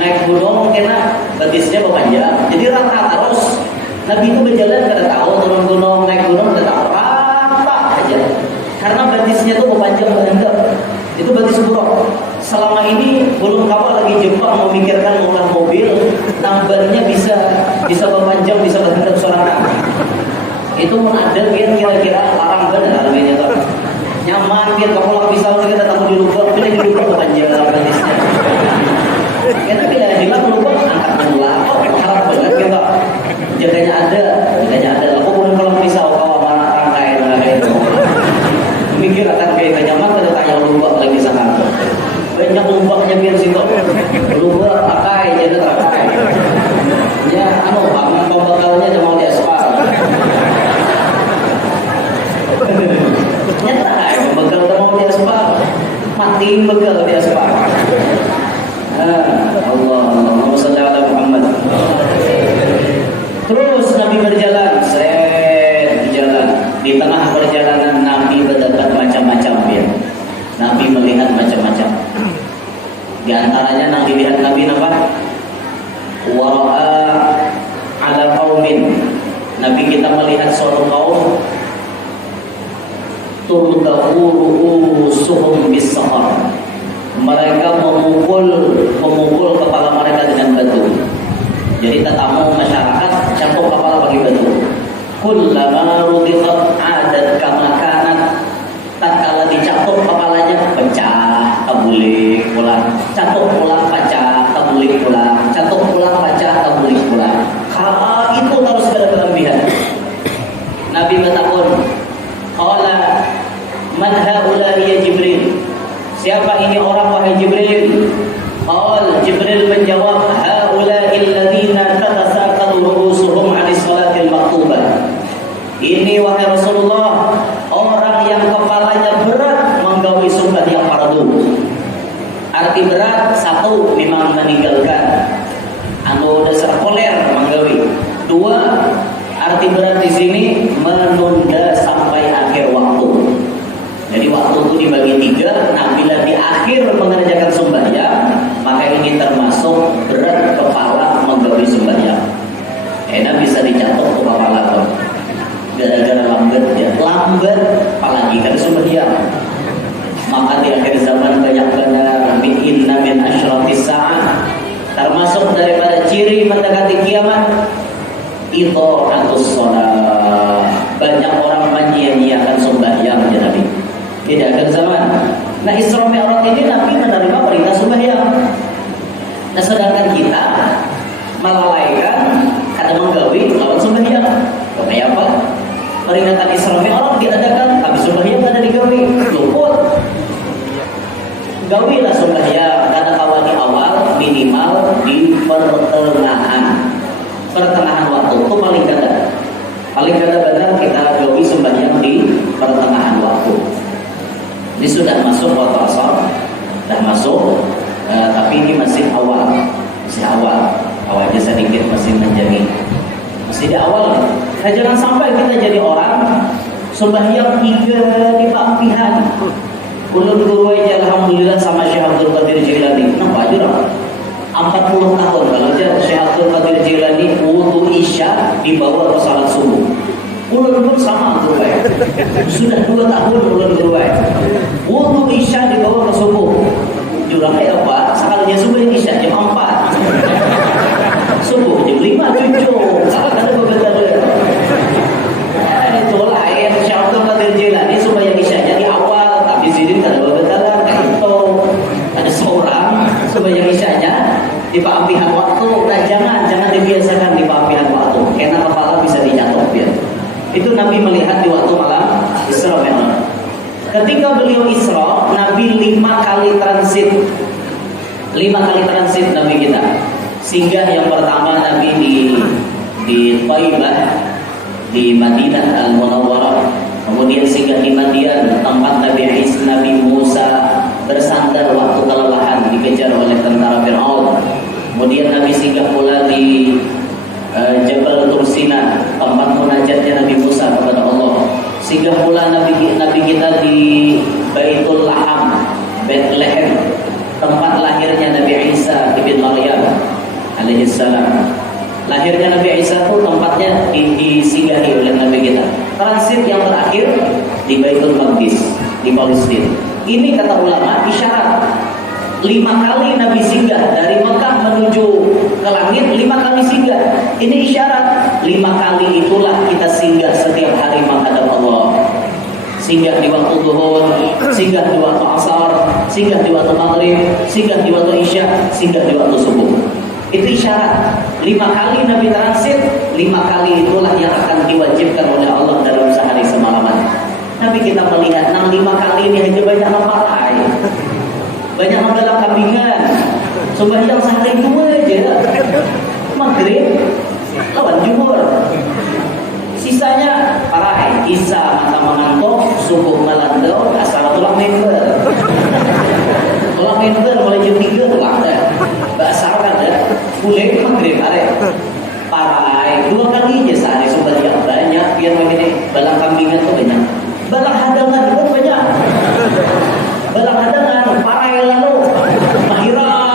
naik gunung kena betisnya panjang. Jadi rata terus. Nabi itu berjalan kada tahu turun gunung naik gunung kada tahu rata aja. Karena betisnya itu panjang banget. Itu betis buraq. Selama ini belum kapal lagi Jepang memikirkan mengolah mobil, nambarnya bisa berpanjang, bisa berhendak seorang. Itu pun ada biar kira-kira larang benar harganya tuh. Nyaman biar kamu lagi bisa kita tahu di lubang, bila di lubang berpanjang betisnya. Karena bila hilang lubang angkat bola, harap banget kita. Jaganya ada. Aku pun kalau pisau kau mana rangkai itu. Mikir akan kayak nyaman kada kayak lubang lagi sana. Banyak lubangnya biar situ lubang pakai jadi terpakai ya bangun pembakalnya udah mau diaspal nyata pembakal udah mau diaspal mati bekal diaspal Allahumma shalli ala Muhammad. Terus Nabi berjalan di tengah perjalanan Nabi mendapat macam-macam ya. Nabi melihat macam-macam. Di antaranya yang dilihat Nabi apa? Wara'a ala qaumin. Nabi kita melihat suatu kaum turdahu ru'usuhum bis-sahar. Mereka memukul kepala mereka dengan batu. Jadi tetamu masyarakat campur kepala pakai batu. Kullama rudiqat 'adat kama kanat. Tatkala dicampur kepalanya pecah, tabulik pulang. Campur pulang pecah, tabulik pulang. Campur pulang pecah, tabulik pulang. Kalau itu terus berlebihan. Nabi bertakun, qala man haula ya Jibril? Siapa ini orang wahai Jibril? Qal Jibril menjawab, haula alladziina tatasaqatu ru'usuhum 'anis salatil maktubah. Ini wahai Rasulullah, orang yang kepalanya berat menggawi sunnah yang fardu. Arti berat, satu, memang meninggalkan dasar koler menggawi. Dua, arti berat di sini menunda sampai akhir waktu. Jadi waktu itu dibagi tiga. Nah, bila di akhir mengerjakan sembahyang, maka ini termasuk berat kepala menggawi sembahyang. Enak bisa dicatat ke kepala tuh. Gara-gara lambat ya, lambat apalagi kan sembahyang. Maka di akhir zaman banyak benar inna min asyrafis sa'ah, termasuk daripada ciri mendekati kiamat idha'atus shalah. Banyak orang menyia-nyiakan sembahyang ya Nabi. Di akhir zaman. Nah, Isra Mi'raj ini Nabi menerima perintah sembahyang. Nah, sedangkan kita melalaikan ada menggawi lawan sembahyang. Kayak apa? Peringatan Isra Mi'raj diadakan, tapi sembahyang ada digawi, luput. Gawilah sembahyang karena awal di awal minimal di pertengahan waktu itu paling kada benar kita gawi sembahyang di pertengahan waktu. Ini sudah masuk waktu asar, sudah masuk, tapi ini masih awalnya sedikit masih menjadi. Masih di awal. Nah, jangan sampai kita jadi orang sembahyang 3 di pampihan. Ulun guru aja alhamdulillah sama Syekh Abdul Qadir Jilani. Nampak aja 40 tahun kalau aja Syekh Abdul Qadir Jilani wudu isya dibawa ke salat subuh. Ulun pun sama guru aja. Sudah 2 tahun ulun guru aja. Wudu isya dibawa ke subuh. Jurang kayak apa? Sekalinya subuh yang isya jam 4. Subuh jam 5 7. Ada beberapa itu lain. Syekh Abdul Qadir Jilani supaya isyanya di awal, tapi sini ada beberapa itu ada seorang supaya isyanya di pampihan waktu. Nah, jangan dibiasakan di pampihan waktu. Karena kepala bisa dijatuh ya. Itu Nabi melihat di waktu malam Isra Mi'raj. Ketika beliau Isra, Nabi 5 kali transit. 5 kali transit Nabi kita. Singgah yang pertama Nabi di Thaibah, di Madinah Al-Munawwarah. Kemudian singgah di Madian, tempat Nabi Musa bersandar waktu kelelahan dikejar oleh tentara Fir'aun. Kemudian Nabi singgah pula di Jabal Tursina, tempat munajatnya Nabi Musa kepada Allah. Singgah pula Nabi kita di Baitul Laham, Bethlehem, tempat lahirnya Nabi Isa ibn Maryam alaihissalam. Lahirnya Nabi Isa itu tempatnya disinggahi oleh Nabi kita. Transit yang terakhir di Baitul Maqdis, di Palestina. Ini kata ulama isyarat. 5 kali Nabi singgah dari Mekah menuju ke langit, 5 kali singgah. Ini isyarat. 5 kali itulah kita singgah setiap hari menghadap Allah. Singgah di waktu zuhur, singgah di waktu asar, singgah di waktu maghrib, singgah di waktu isya, singgah di waktu subuh. Itu isyarat. 5 kali Nabi transit, 5 kali itulah yang akan diwajibkan oleh Allah dalam sehari semalaman. Nabi kita melihat 5 kali ini hanya banyak nampakai, banyak ngambil kambingan. Sembahyang sehari 2 aja, maghrib lawan zuhur. Sisanya para Isa mata mengantuk, subuh melandau, asal tulang member. Tulang member mulai jam 3 tulang dah. Basar kan dah. Boleh maghrib are. Parai 2 kali aja sehari sembahyang banyak biar begini. Balang kambingan tuh banyak. Balang hadangan pun banyak. Balang hadangan parai lalu. Mahira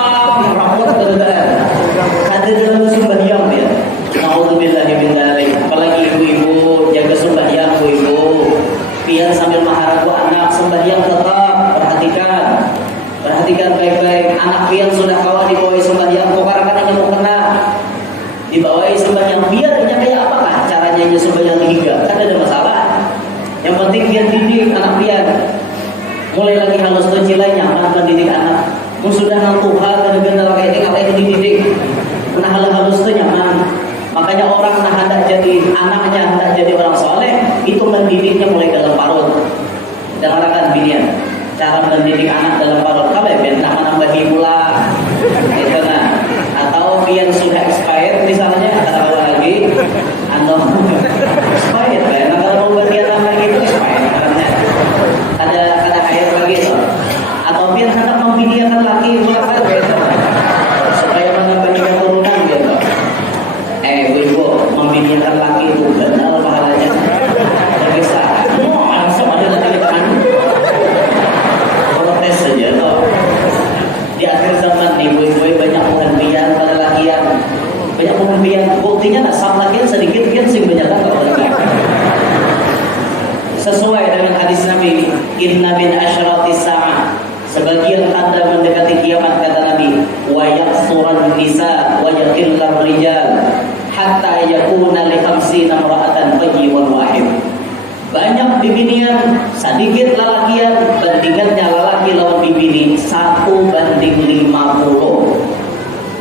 Mulai lagi halus tuh cilai nyaman mendidik anak. Sudah nantuha benar-benar kayak ini ngapain dididik. Nah halus tuh nyaman. Makanya orang nah hendak jadi anaknya, hendak jadi orang soleh, itu mendidiknya mulai dalam parut. Dengarkan binian, cara mendidik anak dalam parut. Kalau biar nambah-nambahi pula, itu nah. Atau yang sudah expired misalnya, atau lagi, atau expired, ya. Nah kalau mau berdiam lagi itu expired, karena ada air lagi itu. Atau biar hendak membidiakan lagi, melakukan gitu, supaya menambah keturunan gitu. Ibu membidiakan lagi itu benar pahalanya. Bisa, langsung ada lagi kan? Protes saja toh. Di akhir zaman ibu-ibu banyak penghentian pada lakian, banyak penghentian. Buktinya nasab lakian sedikit kan sih banyak kan kalau lakian. Sesuai dengan hadis Nabi, inna min asyratis sa'ah, sebagian tanda mendekati kiamat kata Nabi, wa yaksuran nisa wa yaqillar rijal hatta yakuna li 50 imra'atan qayyimun wahid. Banyak bibinian, sedikit lalakian, bandingannya lalaki lawan bibini 1:50.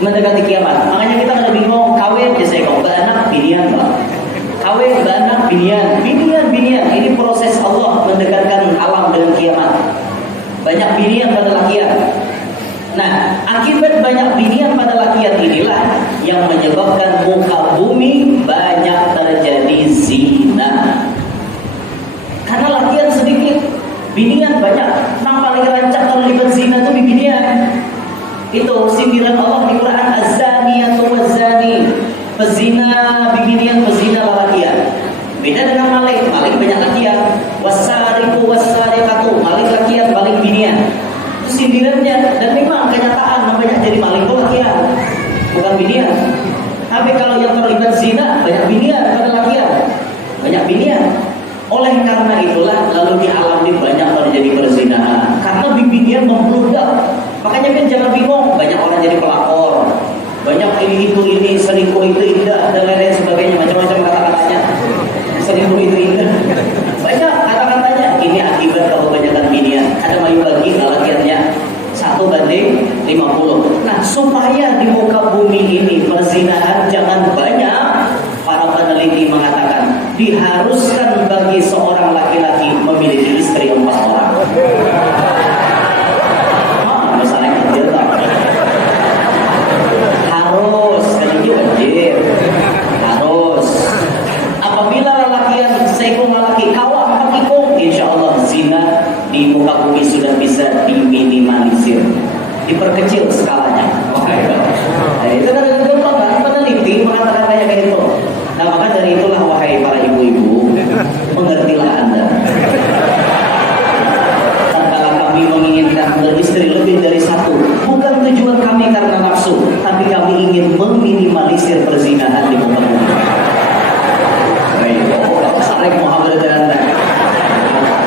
Mendekati kiamat. Makanya kita kada bingung kawin biasa kok anak binian, Pak. Kawin anak binian. Ini proses Allah mendekatkan alam dengan kiamat. Banyak binian pada lakian. Nah, akibat banyak binian pada lakian inilah yang menyebabkan muka bumi banyak terjadi zina. Karena lakian sedikit, binian banyak. Yang paling rancak terlibat zina itu binian. Itu sindiran Allah di Quran, az-zaniyatu waz-zani. Pezina binian, pezina lalakian. Beda dengan malik banyak lakian. Was-sariqu was-sariqatu, malik lakian, malik binian. Itu sindirannya, dan memang kenyataan banyak jadi malik itu lakian, bukan binian. Tapi kalau yang terlibat zina banyak binian pada lakian, banyak binian. Oleh karena itulah lalu di alam ini banyak terjadi perzinahan karena bibinian membludak. Makanya kan jangan bingung, banyak orang jadi pelakor, banyak ini selingkuh itu indah dan lain-lain sebagainya, macam-macam kata-katanya. Selingkuh itu indah, banyak kata-katanya. Ini akibat kebanyakan binian. Ada mayu bagi lalakiannya 1:50. Nah, supaya di muka bumi ini perzinahan jangan banyak, para peneliti mengatakan diharuskan bagi seorang laki-laki memiliki istri 4 orang. Misalnya kecil tak? Harus, jadi wajib. Harus. Apabila lelakian seekor lelaki kawak 4 ikung, insya Allah zina di muka bumi sudah bisa diminimalisir, diperkecil skalanya. Nah, itu kan gampang kan? Peneliti mengatakan kayak gitu. Nah, maka dari itulah wahai para ibu-ibu, mengertilah Anda. Tatkala kami menginginkan beristri lebih dari 1, bukan tujuan kami karena nafsu, tapi kami ingin meminimalisir perzinahan di muka bumi. Baik, saling muhabbah dengan Anda.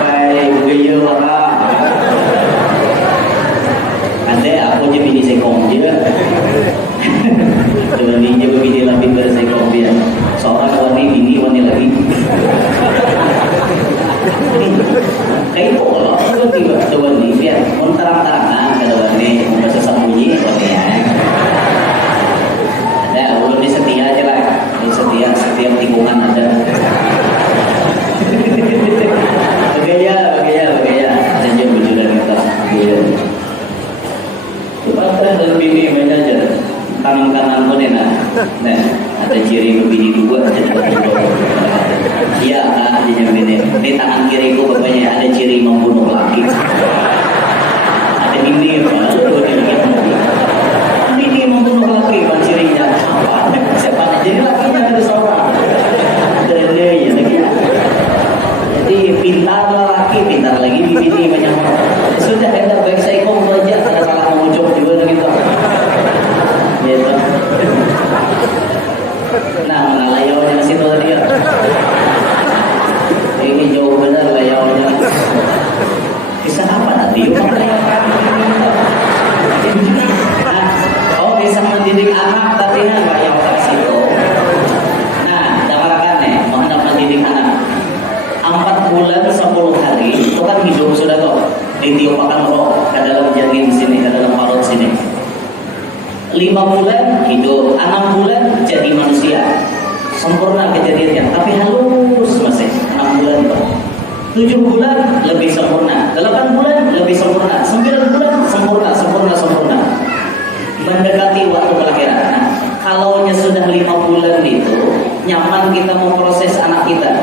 Baik, beliau Anda aku je bini sekong je. Dengan dia bini lebih bersekong dia. Seorang wani lagi. Kayak itu kalau tiba tiba wani dia terang-terangan kada wani mau sembunyi wani. Ada wani setia aja lah. Setiap tikungan ada. Bagaya. Saja berjuang kita. Bapak dan bini manajer kanan pun enak. Nah, ada ciri bini 2 iya dia bini di tangan kiriku bapaknya ada ciri membunuh laki, ada bini membunuh laki kan cirinya siapa jadi lakinya ada seorang ya jadi pintar laki pintar lagi bini banyak sudah ada baik saya kok belajar ada salah mengucap juga gitu. Nah, layaunya situ tadi ya. Ini jauh benar layaunya. Bisa apa tadi? Oh, bisa mendidik anak tapi layau ke situ. Nah, dengarkan nih, mengenai mendidik anak. 4 bulan 10 hari itu kan hidup sudah tuh. ditiupakan roh ke dalam janin sini, ke dalam parut sini. 5 bulan hidup, 6 bulan jadi manusia. Sempurna kejadiannya, tapi halus masih 6 bulan itu. 7 bulan lebih sempurna, 8 bulan lebih sempurna, 9 bulan sempurna. Mendekati waktu kelahiran. Nah, kalaunya sudah 5 bulan itu, nyaman kita memproses anak kita.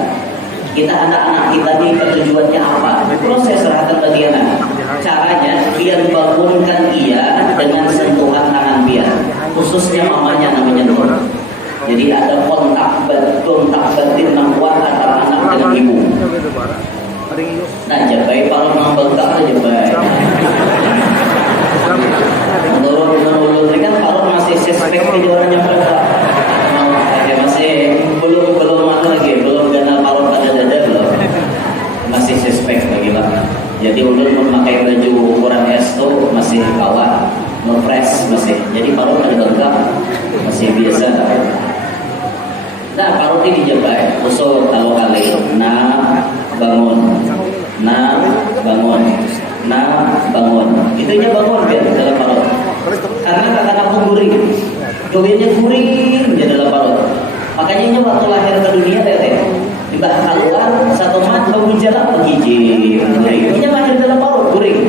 Kita anak-anak kita ini tujuannya apa? Proses serahkan bagi anak. Caranya biar bangunkan ia dengan sentuhan tangan biar, khususnya mamanya namanya Nur. Jadi ada kontak batin yang kuat antara anak dengan ibu. Nah, jabai kalau membengkak aja baik. Menurut ini kan kalau masih suspek di orangnya berapa? Masih belum ganal parut pada dada belum. Masih suspek bagaimana? Jadi ulun memakai baju ukuran S tuh masih kawat, ngepres masih. Jadi parut ada bengkak masih biasa. Nah, parut ini dijabai, usul kalau kali. Nah, bangun. Itu aja bangun biar dalam parut. Karena kakak pun guring, jogetnya guring di dalam parut. Makanya ini waktu lahir ke dunia dibah keluar 1 mat bangun jalan begiji. Ini lahir dalam parut guring.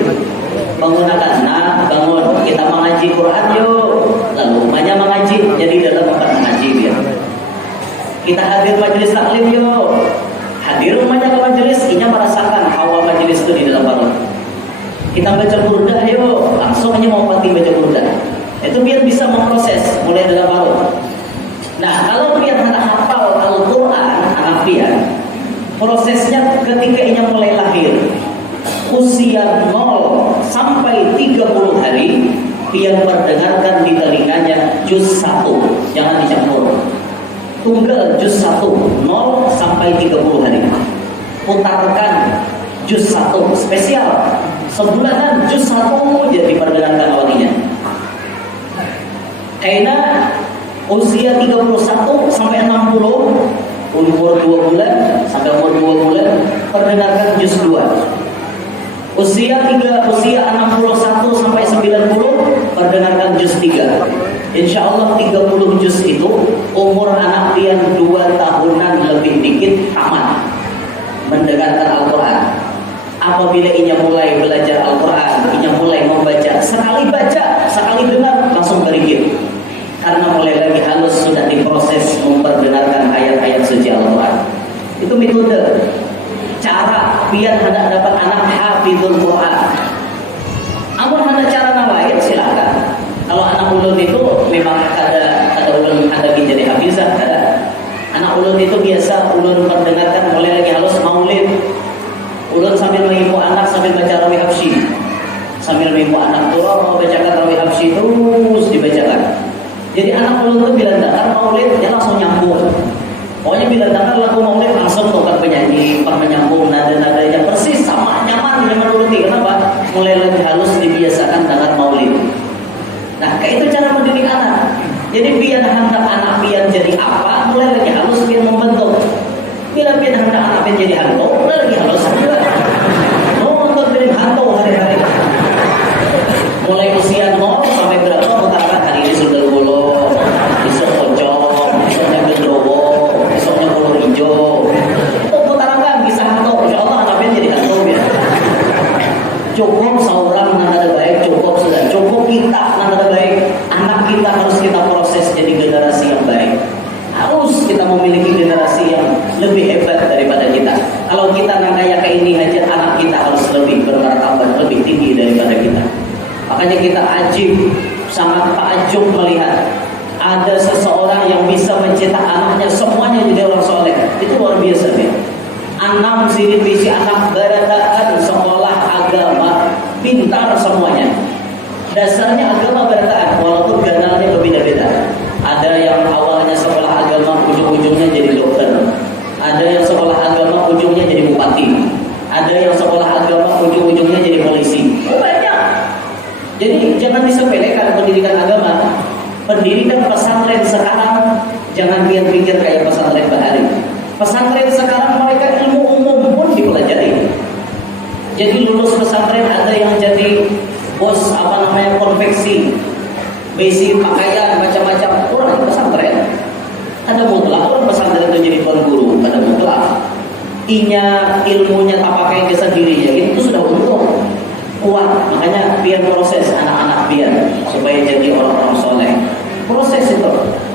Bangun akan, bangun kita mengaji Quran yuk. Lalu rumahnya mengaji, jadi dalam tempat mengaji biar. Kita hadir majelis taklim yuk. Hadir rumahnya ke majelis, inya merasakan hawa majelis itu di dalam parut. Kita baca burdah yuk, langsung aja mau pati baca burdah. Itu biar bisa memproses mulai dalam parut. Nah, kalau biar anak hafal Al-Quran, anak biar prosesnya ketika inya mulai lahir, usia 0 sampai 30 hari, biar mendengarkan di telinganya juz 1, jangan dicampur. Tunggal juz 1, 0 sampai 30 hari. Putarkan juz 1 spesial. Sebulanan juz 1 jadi perdengarkan awalnya. Karena usia 31 sampai 60, umur 2 bulan sampai umur 2 bulan perdengarkan juz 2. Usia 61 sampai 90 perdengarkan juz 3. Insya Allah 30 juz itu umur anak pian 2 tahunan lebih dikit tamat mendengarkan Al-Quran. Apabila inya mulai belajar Al-Quran, inya mulai membaca, sekali baca, sekali dengar langsung berikir. Karena mulai lagi halus sudah diproses memperdengarkan ayat-ayat suci Al-Quran. Itu metode cara biar hendak dapat anak hafizul Quran. Amun hendak cara lain silakan. Kalau anak ulun itu memang ada ulun ada jadi hafizah ada. Anak ulun itu biasa ulun perdengarkan mulai lagi halus maulid. Ulun sambil mengibu anak sambil baca rawih habsyi. Sambil mengibu anak turun mau bacakan rawih habsyi terus dibacakan. Jadi anak ulun itu bila datang maulid dia langsung nyambung. Pokoknya bila datang lagu maulid langsung tukar penyanyi, menyambung nada-nadanya persis sama nyaman dengan ulun. Kenapa? Mulai lagi halus dibiasakan dengar maulid. Nah, kayak itu cara mendidik anak. Jadi biar hendak anak biar jadi apa, mulai lagi halus biar membentuk. Bila biar hendak anak biar jadi hantu, mulai lagi halus. Untuk jadi hantu hari-hari. Mulai usia 0 sampai berapa mengatakan hari ini sudah bolong, besok pocong, besoknya gendrowo, besoknya bulu hijau. Itu putaran bisa hantu. Insya Allah anak biar jadi hantu biar. Cukup seorang nada baik, cukup sudah. Cukup kita nada baik. Anak kita harus kita proses jadi generasi yang baik. Harus kita memiliki generasi yang lebih hebat daripada kita. Kalau kita nangkaya ke ini aja, anak kita harus lebih bermartabat, lebih tinggi daripada kita. Makanya kita sangat takjub melihat ada seseorang yang bisa mencetak anaknya semuanya jadi orang soleh. Itu luar biasa ya. 6 sini visi anak berataan sekolah agama, pintar semuanya. Dasarnya agama berataan, walaupun ganalnya berbeda-beda. Ada yang awalnya sekolah agama, ujung-ujungnya jadi dokter. Ada yang sekolah agama, ujungnya jadi bupati. Ada yang sekolah agama, ujung-ujungnya jadi polisi. Banyak. Jadi jangan disepelekan pendidikan agama. Pendidikan pesantren sekarang jangan pikir kayak pesantren bahari. Pesantren sekarang mereka ilmu umum pun dipelajari. Jadi lulus pesantren ada apa namanya konveksi, basic pakaian macam-macam. Orang di pesantren ada mutlak, orang pesantren itu jadi tuan guru, ada mutlak. Ilmunya tak pakai ke sendirinya, itu sudah untung kuat. Makanya biar proses anak-anak biar supaya jadi orang-orang soleh. Proses itu,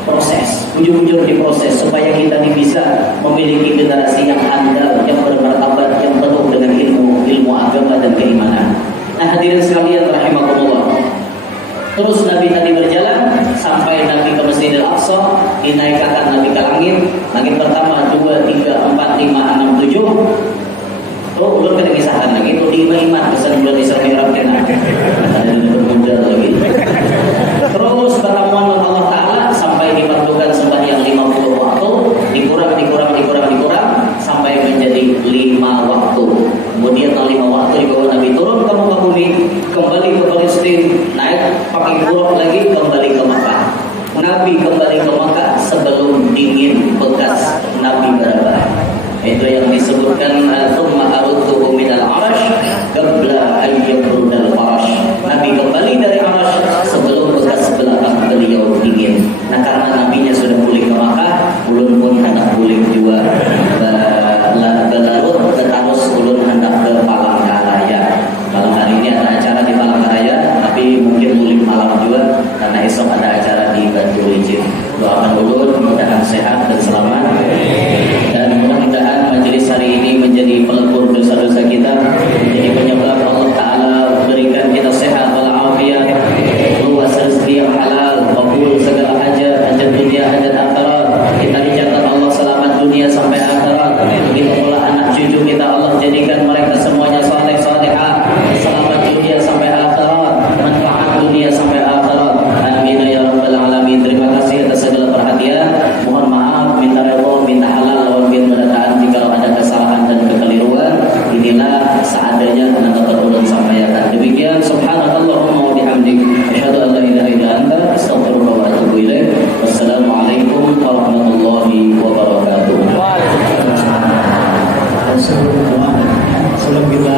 proses ujung-ujung diproses supaya kita ini bisa memiliki generasi yang handal, yang bermartabat, yang penuh dengan ilmu agama dan keimanan. Nah, hadirin sekalian rahimakumullah. Terus Nabi tadi berjalan sampai Nabi ke Masjidil Aqsa, dinaikkan Nabi ke langit. Langit pertama, 2, 3, 4, 5, 6, 7. Oh, belum kita kisahkan lagi. Itu di iman pesan bulan Isra Mi'raj kena. Ada muda lagi. Terus pertemuan dengan Allah Taala sampai diperlukan sembahyang 50 waktu, dikurang sampai menjadi 5 waktu. Kemudian 5 waktu dibawa Nabi turun ke muka bumi, kembali ke Palestina, naik pakai buruk lagi kembali ke Makkah. Nabi kembali ke Makkah sebelum dingin bekas Nabi berapa? Itu yang disebutkan tsumma arudtuhu minal arash qabla an yabrudal farash. Nabi kembali dari arash sebelum bekas belakang beliau dingin. Nah, karena nabinya sudah pulih ke Makkah, ulun pun hendak pulih juga belarut ketarus ulun hendak ke Palangkaraya. Malam hari ini ada acara di Palangkaraya, tapi mungkin mulai malam juga karena esok ada acara di Batu Licin. Doakan ulun mudah-mudahan sehat dan selamat, dan mudah-mudahan majelis hari ini menjadi pelebur dosa-dosa kita, menjadi penyebab Allah Ta'ala berikan kita sehat walafiat, luas rezeki yang halal, kabul segala hajat dunia, hajat akhirat. Kita dicatat Allah selamat dunia sampai akhirat. Begitu pula anak cucu kita Allah jadikan mereka semuanya saleh salehah, selamat dunia sampai akhirat, manfaat dunia sampai akhirat. Amin ya rabbal alamin. Terima kasih atas segala perhatian. Mohon maaf, minta redha, minta halal lawan bin berataan jika ada kesalahan dan kekeliruan. Inilah seadanya yang dapat ulun sampaikan. Demikian, subhanakallahumma wa bihamdik, asyhadu an la ilaha illa anta, astaghfiruka wa atubu ilaik. Wassalamualaikum warahmatullahi wabarakatuh. Waalaikumsalam. Sebelum kita